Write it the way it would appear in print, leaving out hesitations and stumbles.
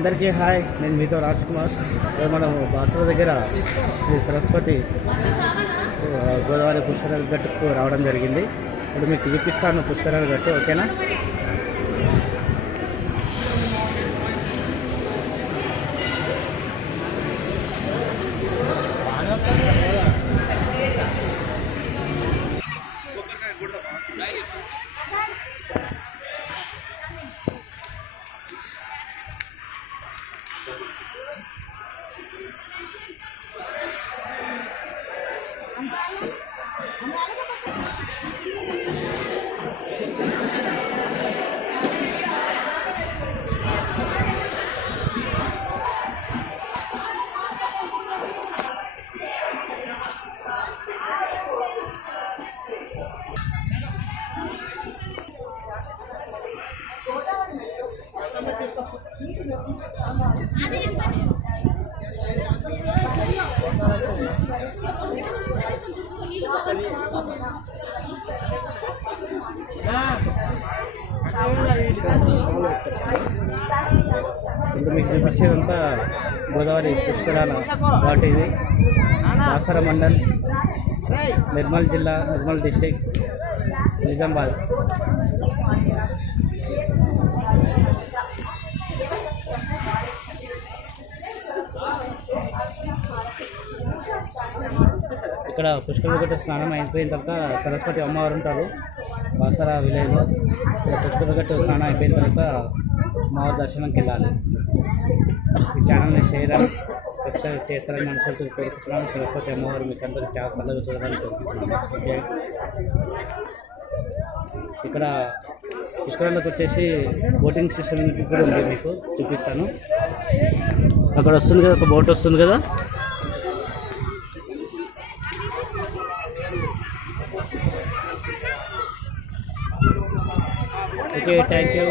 అందరికీ హాయ్, నేను మీతో రాజ్ కుమార్. మనం బాసర దగ్గర శ్రీ సరస్వతి గోదావరి పుష్కరాల గట్టుకు రావడం జరిగింది. ఇప్పుడు మీకు చూపిస్తాను పుష్కరాల గట్టు, ఓకేనా? ఇప్పుడు మీకు చూపించేదంతా గోదావరి పుష్కరాల ఘాట్. ఇది బాసర మండల్, నిర్మల్ జిల్లా, నిర్మల్ డిస్టిక్, నిజామాబాద్. ఇక్కడ పుష్కర గట్టు స్నానం అయిపోయిన తర్వాత సరస్వతి అమ్మవారు ఉంటారు బాసర విలేజ్లో. ఇక్కడ పుష్కర గట్టు స్నానం అయిపోయిన తర్వాత అమ్మవారి దర్శనంకి వెళ్ళాలి. ఈ ఛానల్ని షేర్ అని సబ్స్క్రైబ్ చేస్తారని మనసుతో కోరుకుంటున్నాను. సరస్వతి అమ్మవారు మీకు అందరికీ చాలా చల్లగా చూడడానికి కోరుకుంటున్నాను. ఓకే, ఇక్కడ పుష్కరాలకు వచ్చేసి బోటింగ్ సిస్టమ్ కూడా ఉంది, మీకు చూపిస్తాను. అక్కడ వస్తుంది కదా, ఒక బోట్ వస్తుంది కదా. Okay, thank you.